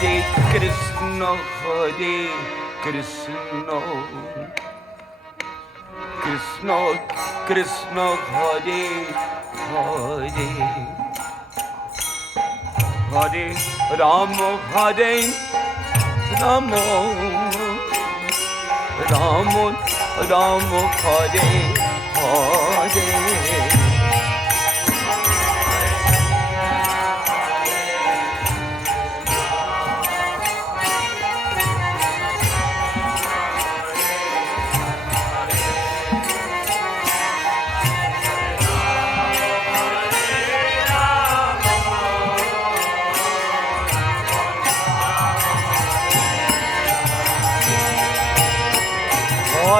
Hare Krishna, Hare Krishna, Krishna Krishna, Hare Hare, Hare Rama, Hare Rama, Rama Rama, Hare Hare.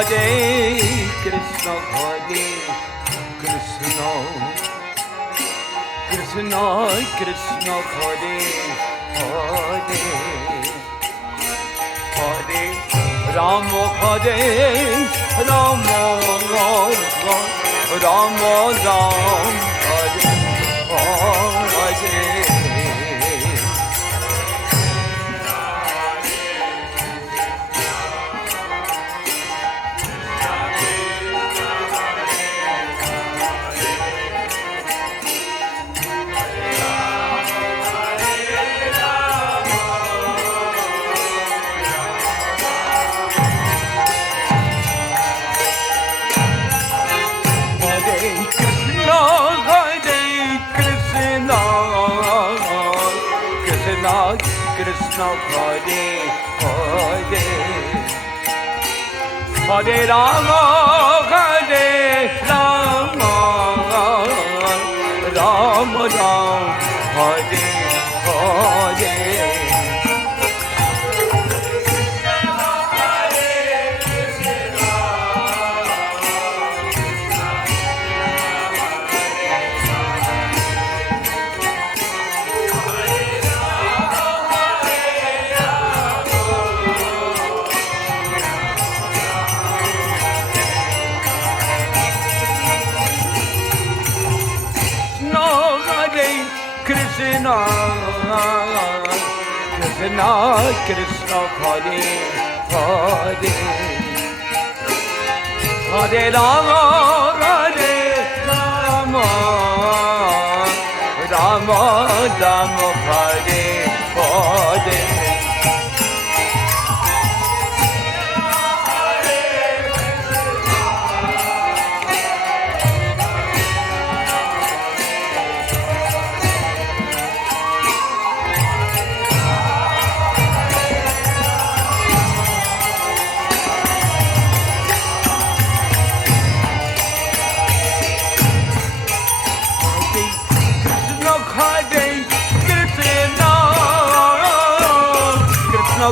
Hare Krishna, Hare Krishna, Krishna Krishna, Hare Hare, Hare Rama, Hare Rama, Rama Ram, Hare Hare. Krishna, Hare Hare, Hare Rama, Hare Rama, Rama Ram, Hare Hare. Krishna, Krishna Krishna, Hare Hare, Hare Rama, Hare Rama, Rama Rama, Hare Hare.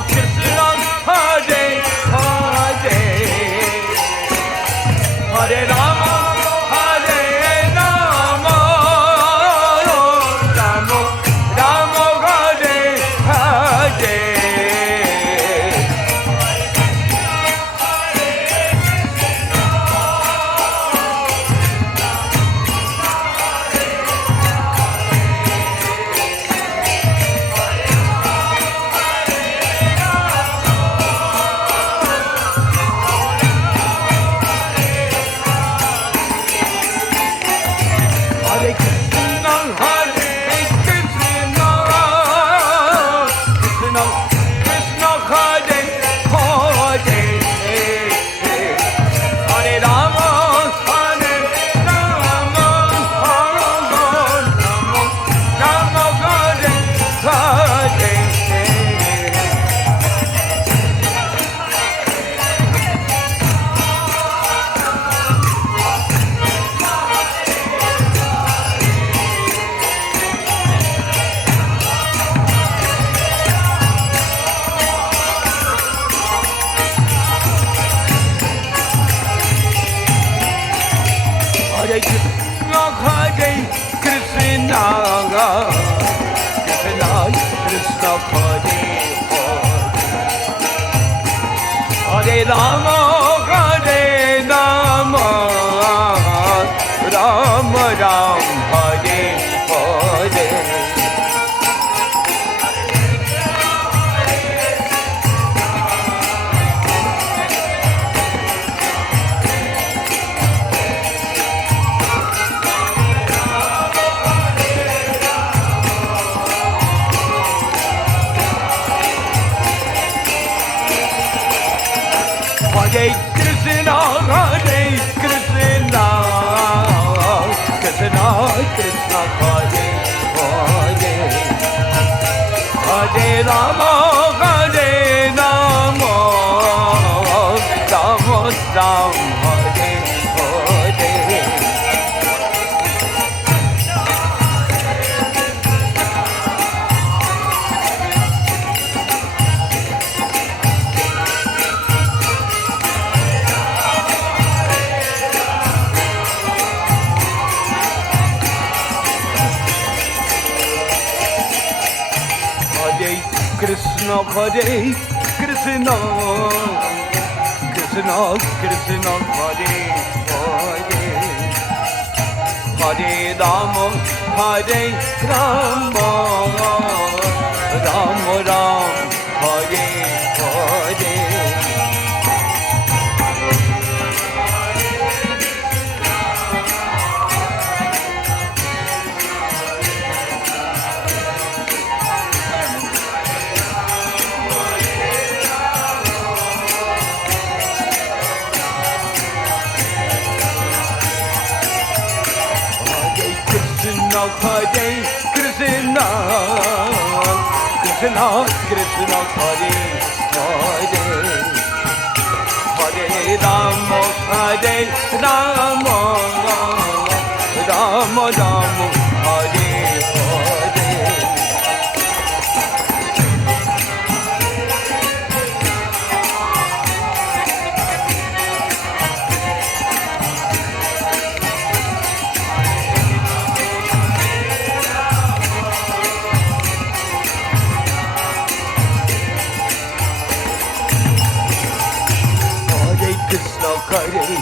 Krishna, Hare Hare, Hare Rama, Hare Rama, Rama Rama, Hare Hare. Hare Krishna, Hare Krishna, Krishna Krishna, Hare Hare, Hare Rama, Hare Rama, Rama Ram, Hare Hare. Hare Krishna, Hare Krishna, Krishna Krishna, Hare Hare, Hare Rama, Hare Rama, Rama Rama, Hare Hare. Krishna, Hare Krishna, Krishna Krishna, Hare Hare, Hare Rama, Hare Rama, Rama Rama, Hare Hare. Hare Krishna, Krishna Krishna, Hare Hare, Hare Rama, Hare Rama, Rama Rama, Hare Hare. Hare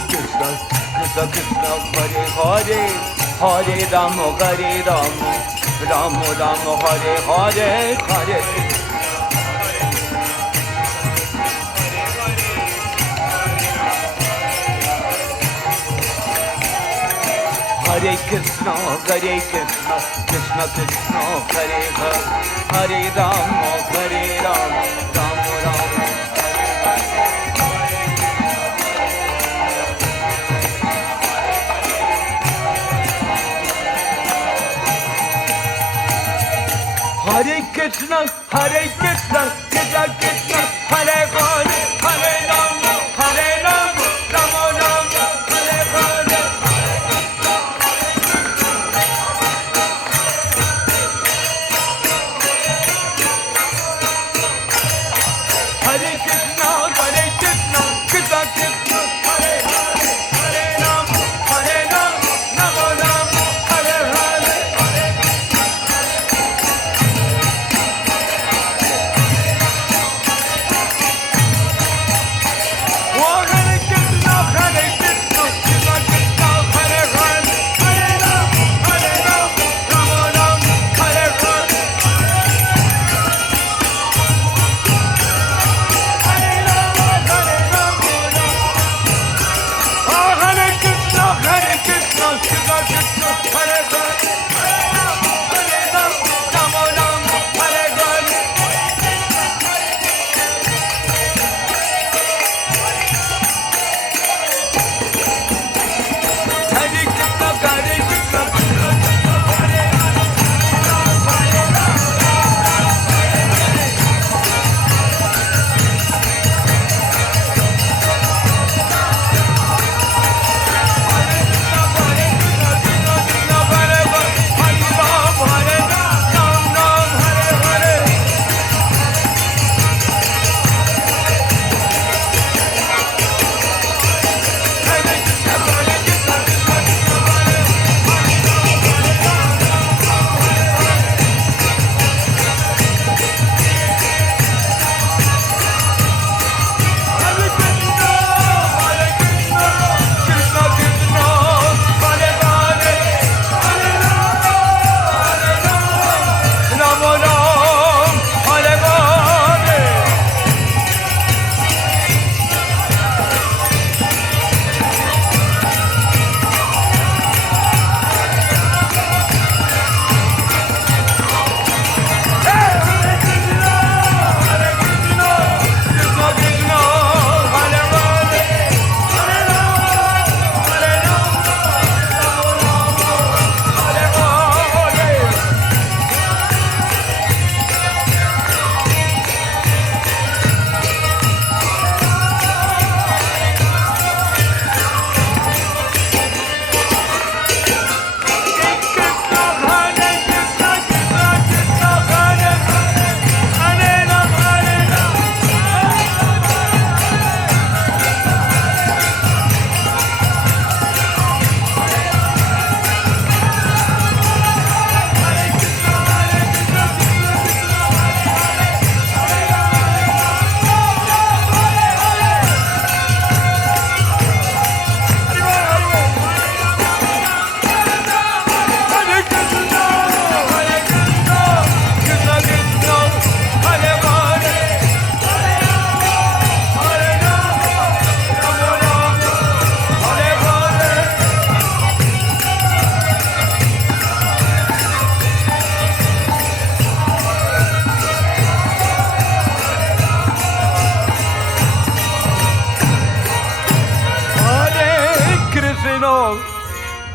Krishna, Krishna Krishna, Hare Hare, Hare Rama, Hare Rama, Rama Rama, Hare Hare, Hare Hare Krishna, Hare Krishna, Krishna Krishna, Hare Hare, Hare Rama, Hare Rama, Rama Rama. Hare Krishna, Hare Krishna, Krishna Krishna, Hare Hare, Hare Rama, Hare Rama, Rama Rama, Hare Hare. Hare Krishna, Hare Krishna, Krishna Krishna, Hare Hare, Hare Rama, Hare Rama, Rama Rama, Hare Hare.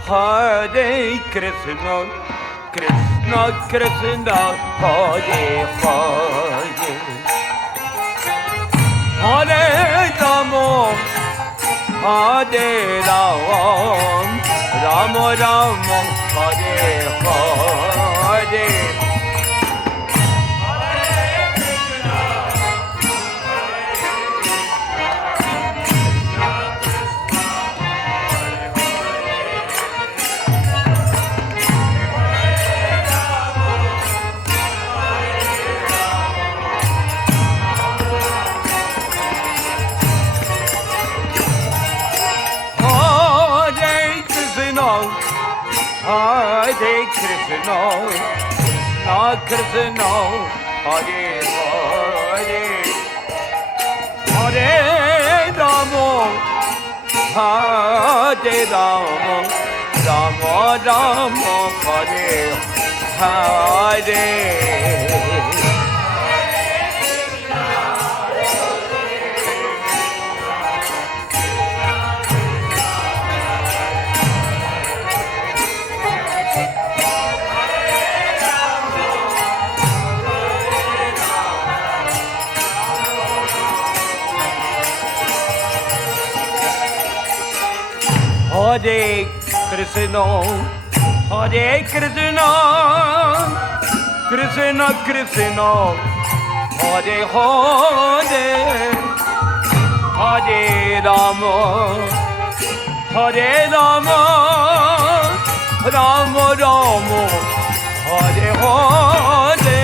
Hare Krishna, Krishna Krishna, Hare Hare, Hare Rama, Hare Ram, Rama Rama, Hare Hare. Hare Krishna, Krishna Krishna, Hare Hare, Hare Rama, Hare Rama, Rama Rama, Hare Hare. Hare Krishna, Hare Krishna, Krishna Krishna, Hare Hare, Hare Rama, Hare Rama, Rama Rama, Hare Hare.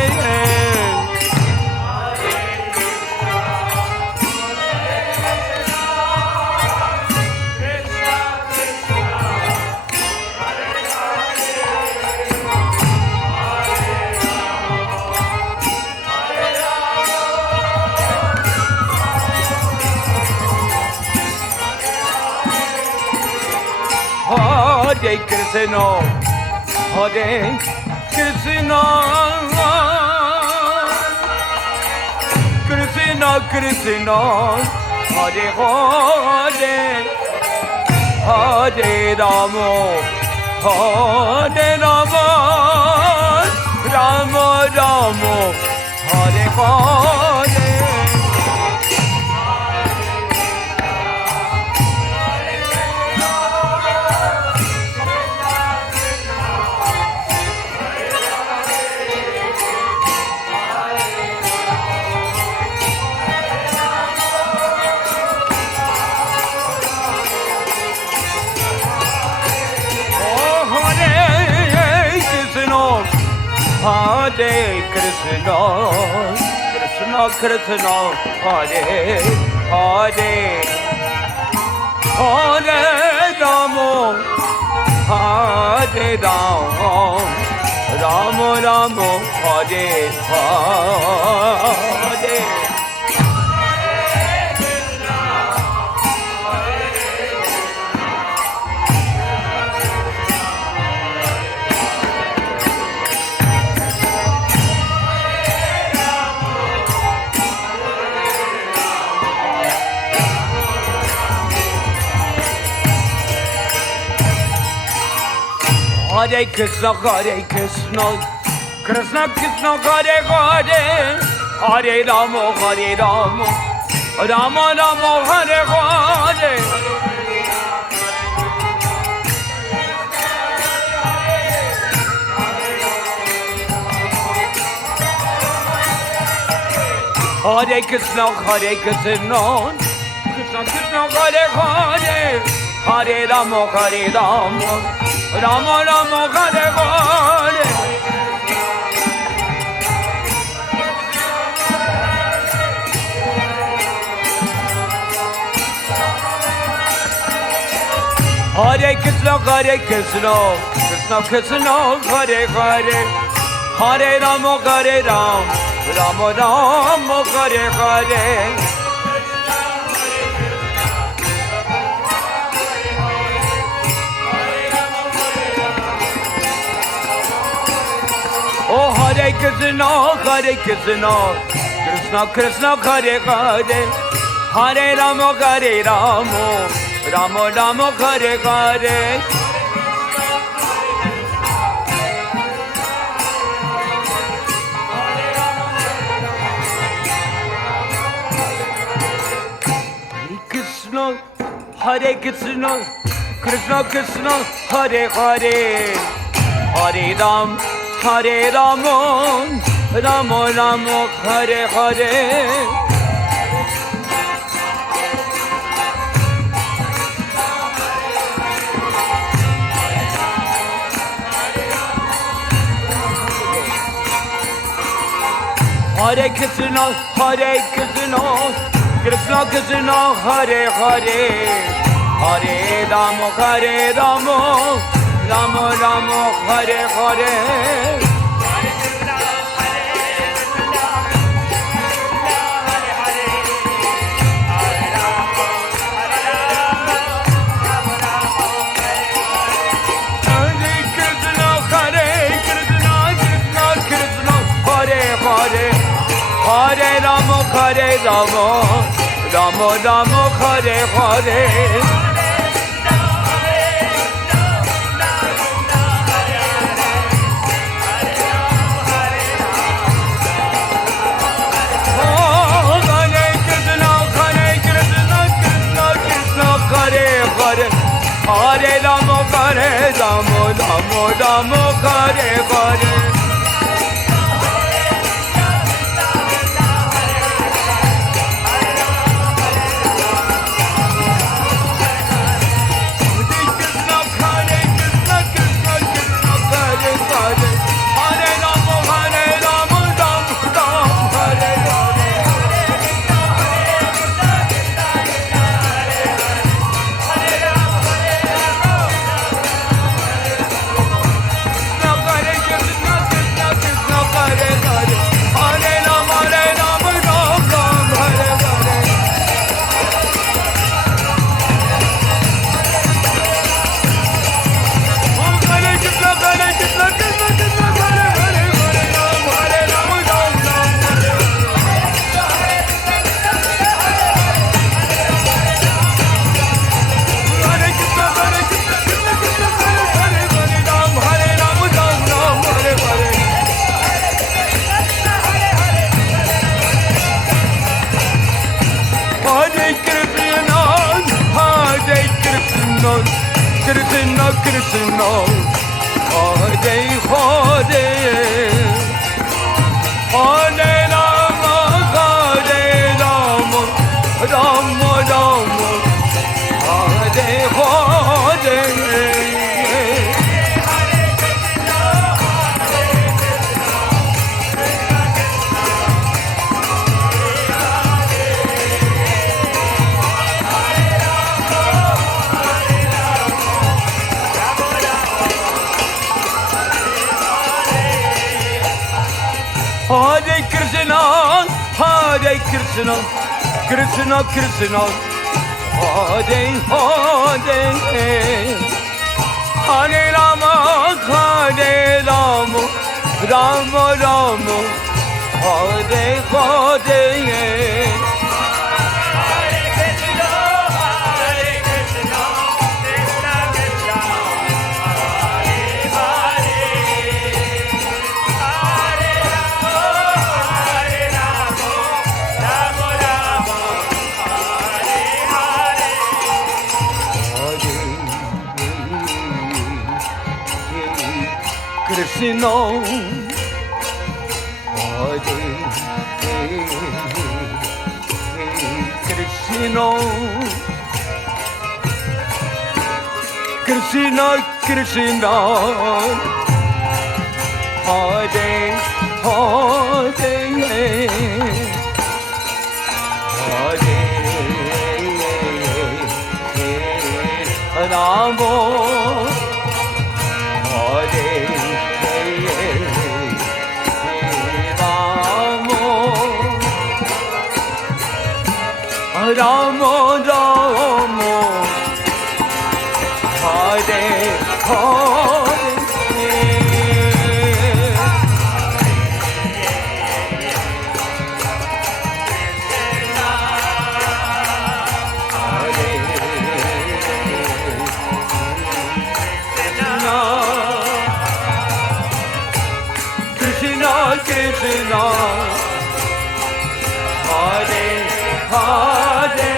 Hare Krishna, Hare Krishna, Krishna Krishna, Hare Hare, Hare Rama, Hare Rama, Rama Rama, Hare Hare. Hare Krishna, Krishna Krishna, Hare Hare, Hare Rama, Hare Rama, Rama Rama, Hare Hare. Hare Krishna, Krishna Krishna, Hare Hare, Hare Rama, Hare Rama, Rama Rama, Hare Hare. Hare Krishna, Krishna Krishna, Hare Hare, Hare Rama, Hare Rama, Rama Rama, Hare Hare. Hare Krishna, Krishna Krishna, Hare Hare, Hare Rama, Hare Rama, Rama Rama, Hare Hare. Oh, Hare Krishna, Krishna Krishna, Hare Hare, Hare Rama, Hare Rama, Rama Rama, Hare Hare. Hare Krishna, Krishna Krishna, Hare Hare, Hare Ram, Hare Rama, Rama Rama, Hare Hare. Hare Krishna, Hare Krishna, Krishna Krishna, Hare Hare, Hare Rama, Hare Rama, Rama Rama, Hare Hare. Hare Rama, Hare Rama, Rama Rama, Hare Hare. Hare Rama, Hare Rama, Rama Rama, Hare Hare. Krishna Krishna, Hare Hare, Hare Rama, Hare Rama, Rama Rama, Hare Hare. Hare Krishna, Hare Krishna, Krishna Krishna, Hare Hare, Hare Rama, Hare Rama, Rama Rama, Hare Hare. Krishna, Hare Krishna, Krishna Krishna, Hare Hare, Hare Rama, Hare Rama Rama, Hare Hare. Krishna Krishna, Hare Hare.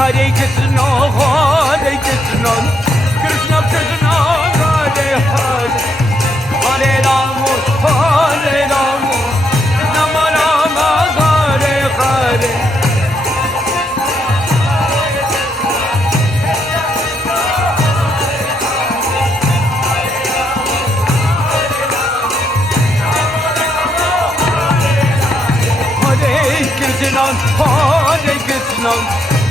Hare Krishna, Hare Krishna, Krishna Krishna, Hare Hare, Hare Rama, Hare Rama, Rama Rama, Hare Hare. Hare Krishna, Hare Krishna,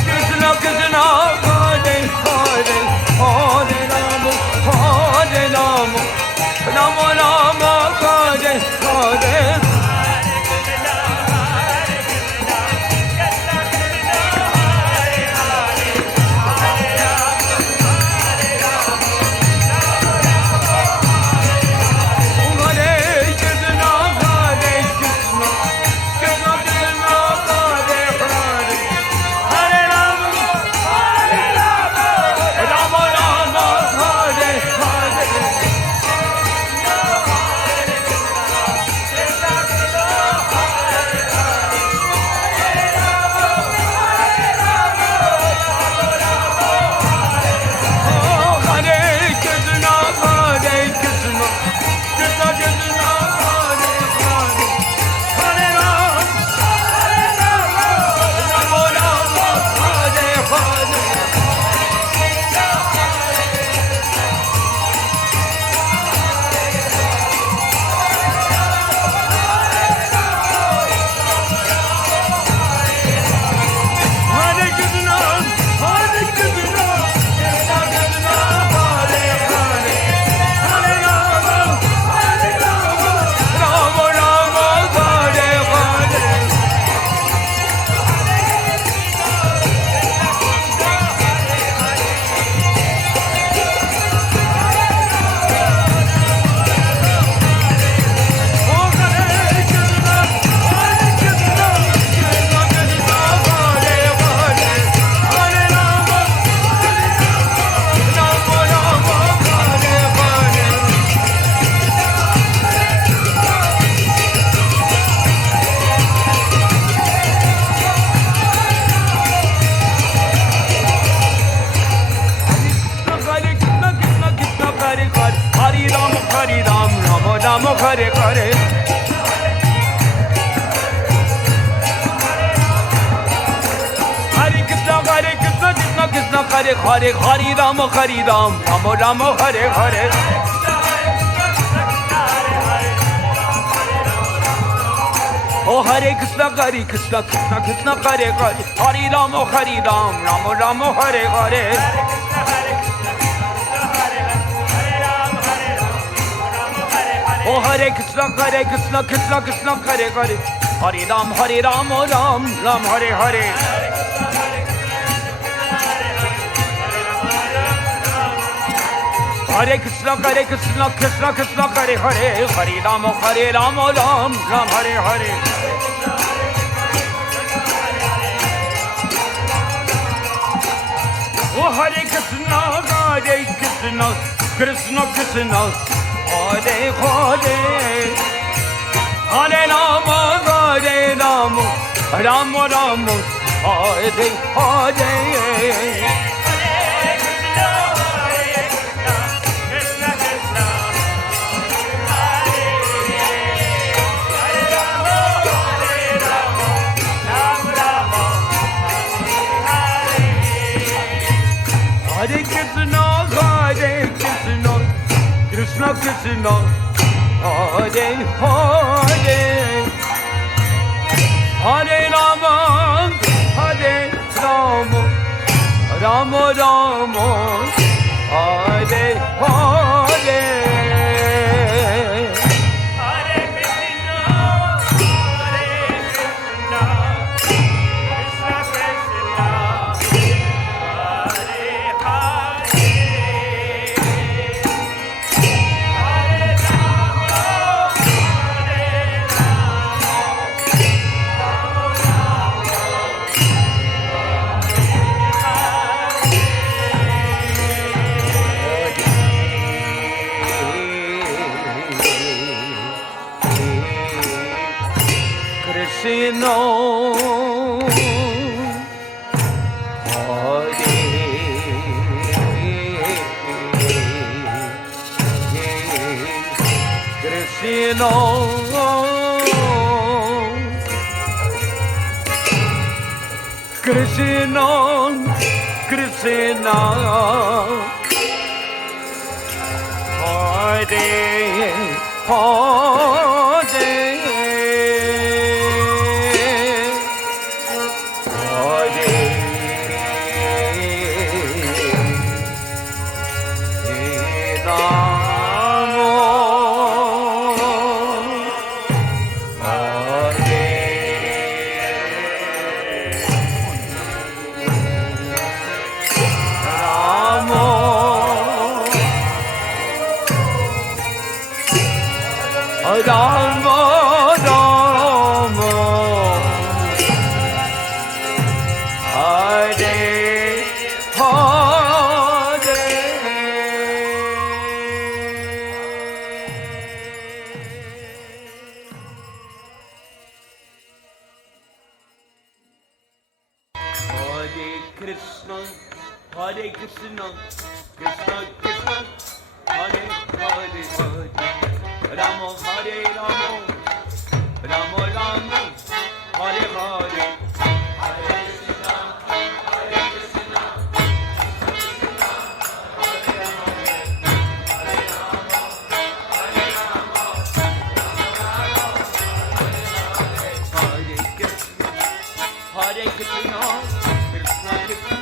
Krishna Krishna, Hare Hare, Hare Rama, Hare Rama, Rama Rama, Hare Hare. Hare Hare. Hare Krishna, Krishna Krishna, Hare Hare, Hare Rama, Rama Rama, Hare Hare. Oh Hare Krishna, Krishna Krishna, Hare Hare, Hare Rama, Rama Rama, Hare Hare. Oh Hare Krishna, Krishna Krishna, Hare Hare, Hare Ram, Ram Ram, Hare Hare. Hare Krishna, Krishna Krishna, Hare Hare, Hare Ram, Ram Ram, Hare Hare. Oh Hare Krishna, Krishna Krishna, Hare Hare, Hare Rama. Hare Rama, Rama Rama, Hare Hare. Hare Krishna, Krishna Krishna, Hare Hare, Hare Rama, Rama Rama, Hare Hare. Krishna, Krishna, Krishna, Hare Hare. Rama Rama, Hare Hare. Hare Krishna, Krishna Krishna, Hare Hare Hare. Rama Hare Rama, Rama Rama, Hare Hare. Hare Krishna, Krishna, Hare Hare, Hare Rama, Hare Rama, Hare Krishna, Krishna Krishna,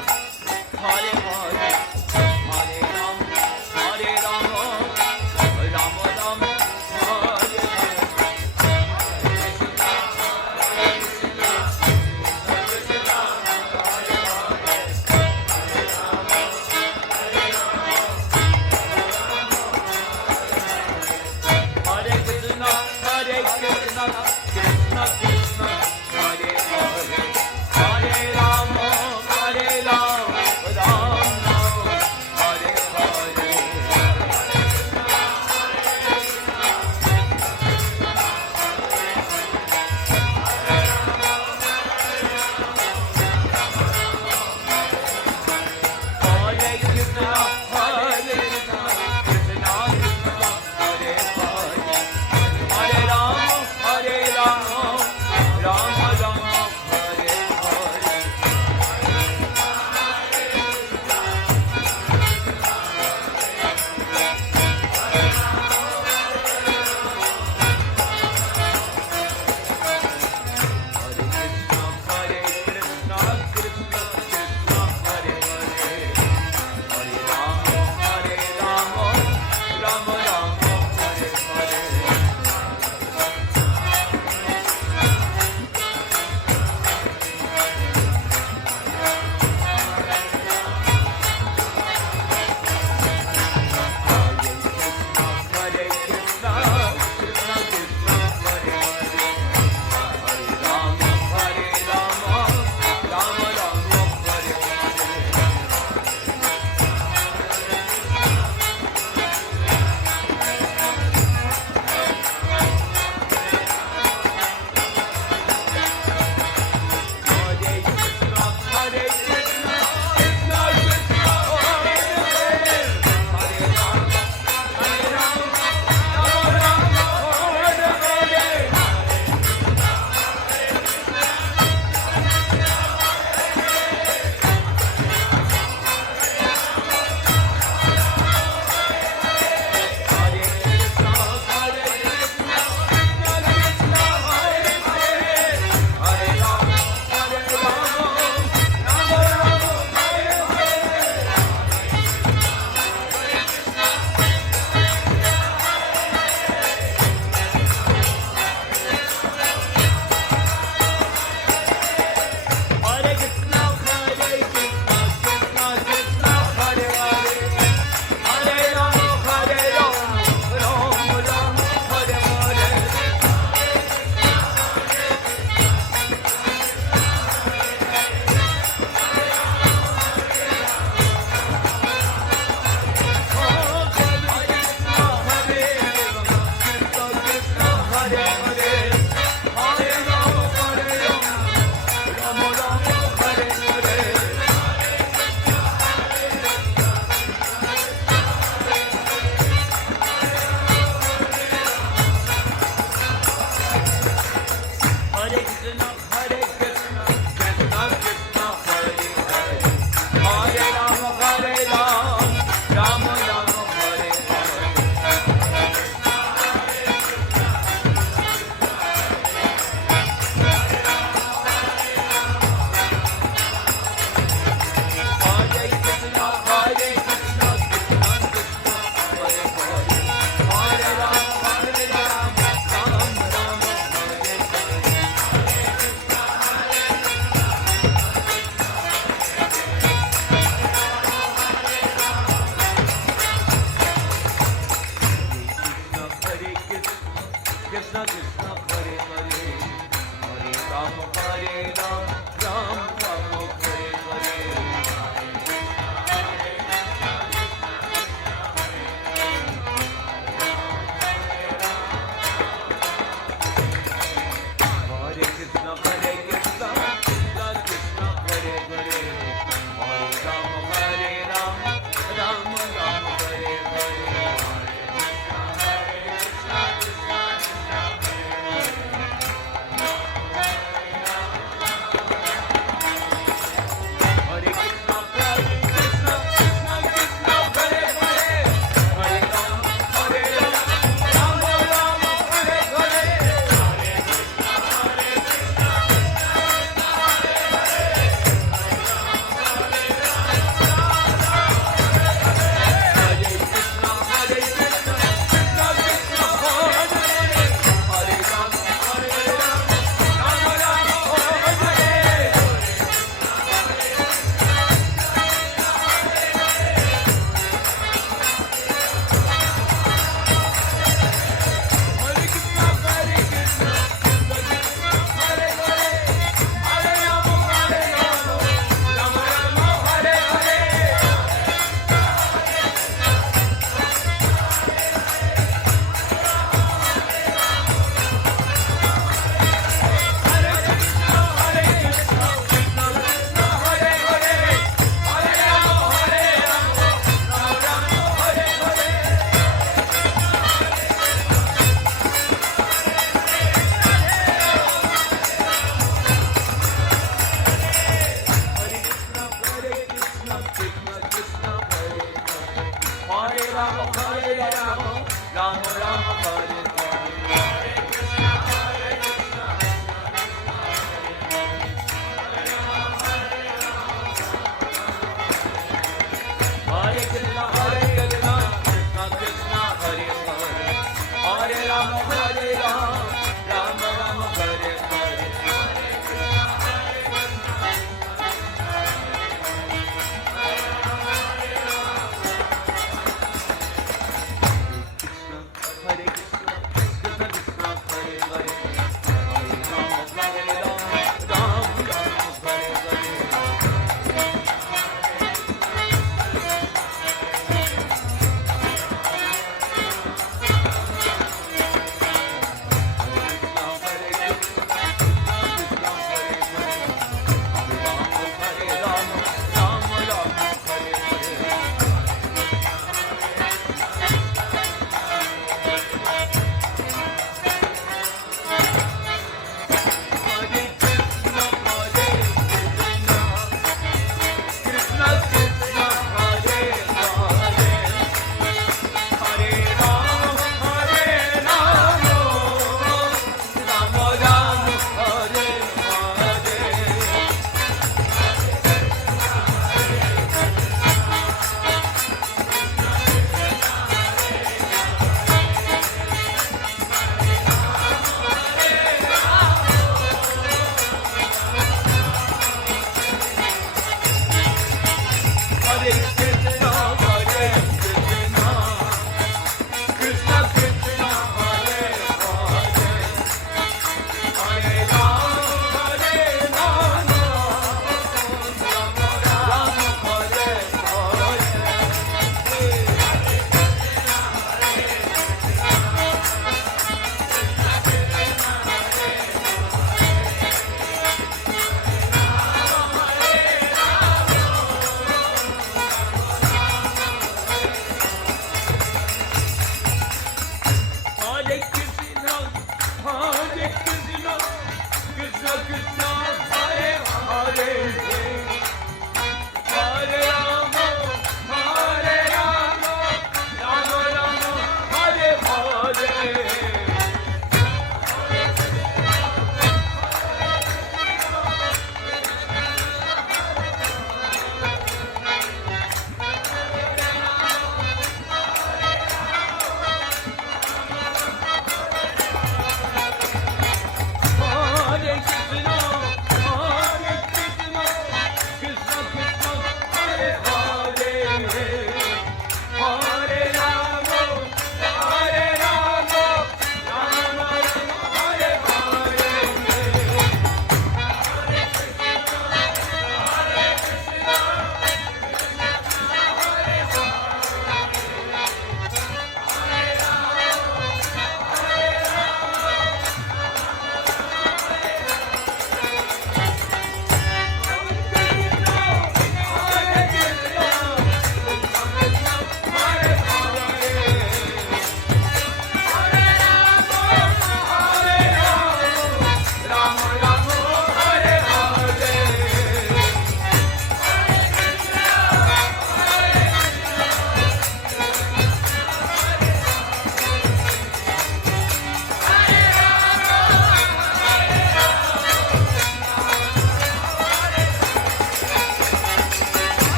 Hare Hare, Hare Rama, Hare Rama, Rama Rama, Hare Hare Rama, Rama Rama, Hare Hare. Hare Krishna, Krishna Krishna, Hare Hare, Hare Rama, Rama Rama, Hare Hare. Hare Krishna,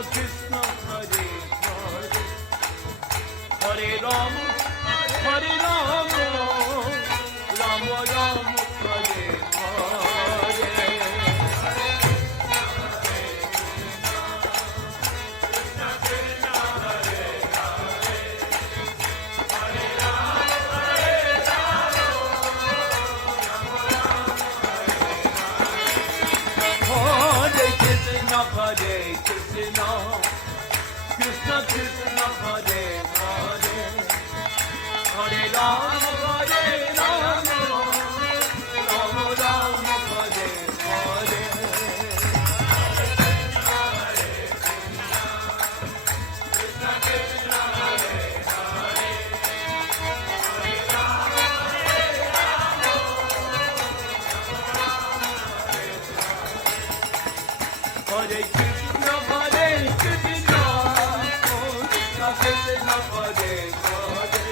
Krishna, Hare Hare, Hare Ram, Hare Ram, Ram Ram, Hare Hare. Hare Krishna, Krishna Krishna, Hare Hare, Hare Ram, Hare Ram, Ram Ram, Hare Hare. Hare Krishna, Hare Krishna, Krishna Krishna, Hare Hare,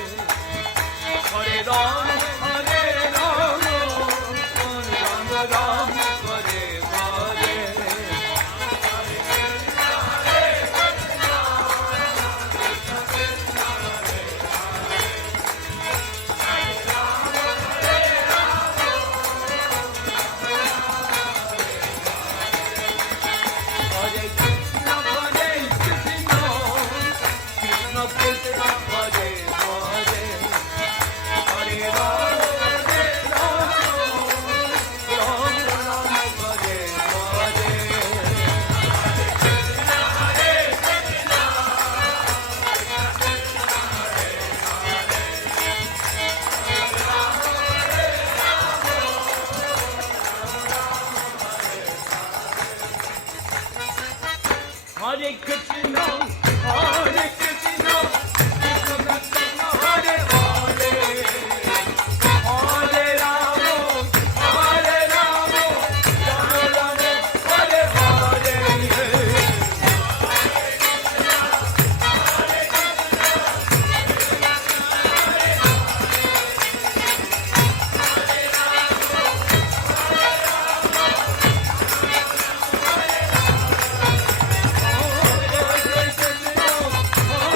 Hare Ram, Hare Ram, Ram Ram, Hare Hare. Hare Krishna, Hare Krishna, Krishna Krishna, Hare Hare, Hare Ram, Hare Ram, Ram Ram, Hare Hare. Hare Krishna, Hare Krishna, Krishna Krishna, Hare Hare, Hare Rama, Hare Rama, Rama Rama, Hare Hare. Hare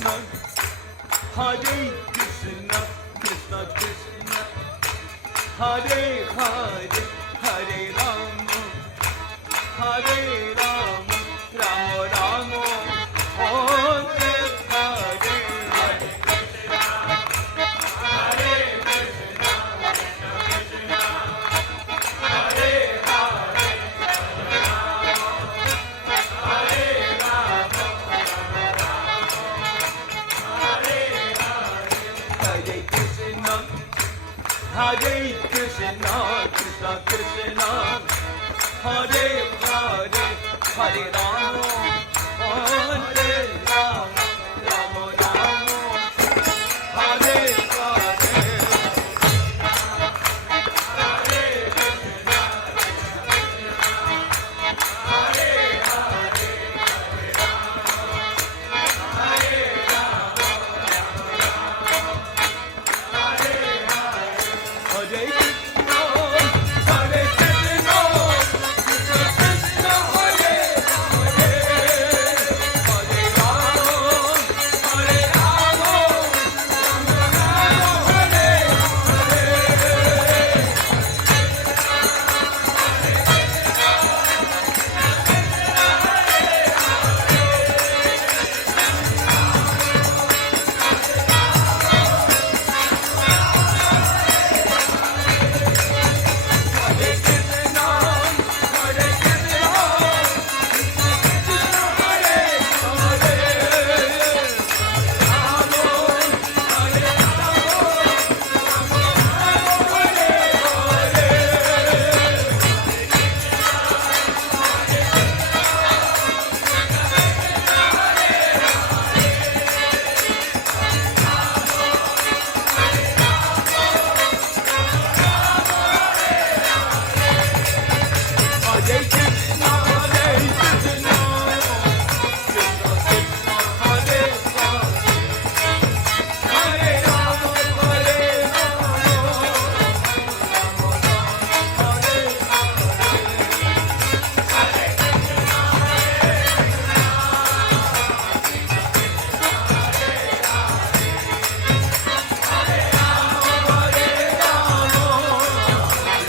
Krishna, Hare Krishna, Krishna Krishna, Hare Hare, Hare Rama, Hare Rama, Rama Rama, Hare Hare. Hare Krishna, Krishna Krishna, Hare Hare, Hare Rama, Hare Rama, Rama Rama, Hare Hare. Hare Krishna, Hare Krishna, Krishna Krishna, Hare Hare, Hare Rama, Hare Rama, Rama Rama, Hare Hare. Hare Krishna, Hare Krishna, Krishna Krishna, Hare Hare, Hare Rama, Hare Rama, Rama Rama, Hare Rama,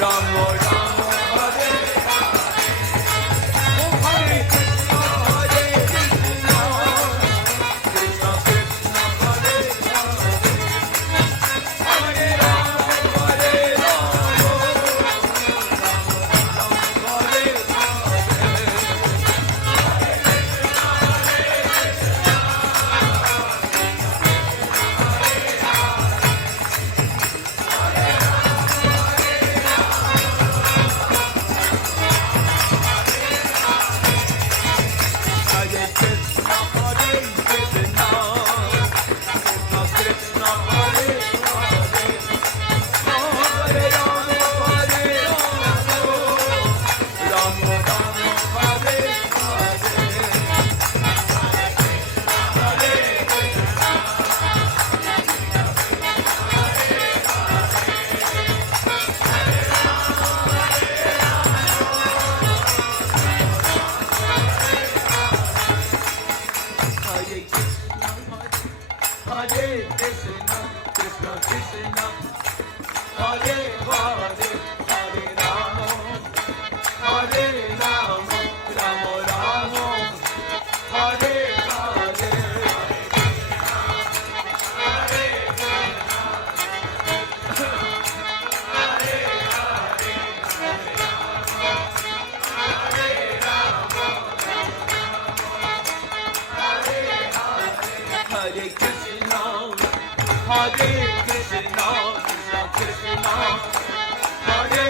Rama Hare. Oh, Hare Krishna, Hare Krishna, Krishna Krishna, Hare Hare, Hare Rama, Hare Rama, Rama Rama, Hare Hare Krishna, Hare Krishna, Krishna Krishna, Hare Hare, Hare Rama, Hare Rama, Rama Rama, Hare Hare Krishna, Hare Krishna, Krishna Krishna, Hare Hare, Hare Rama, Hare Rama, Rama Rama, Hare Hare. Hare Krishna, Hare Krishna, Krishna Krishna, Hare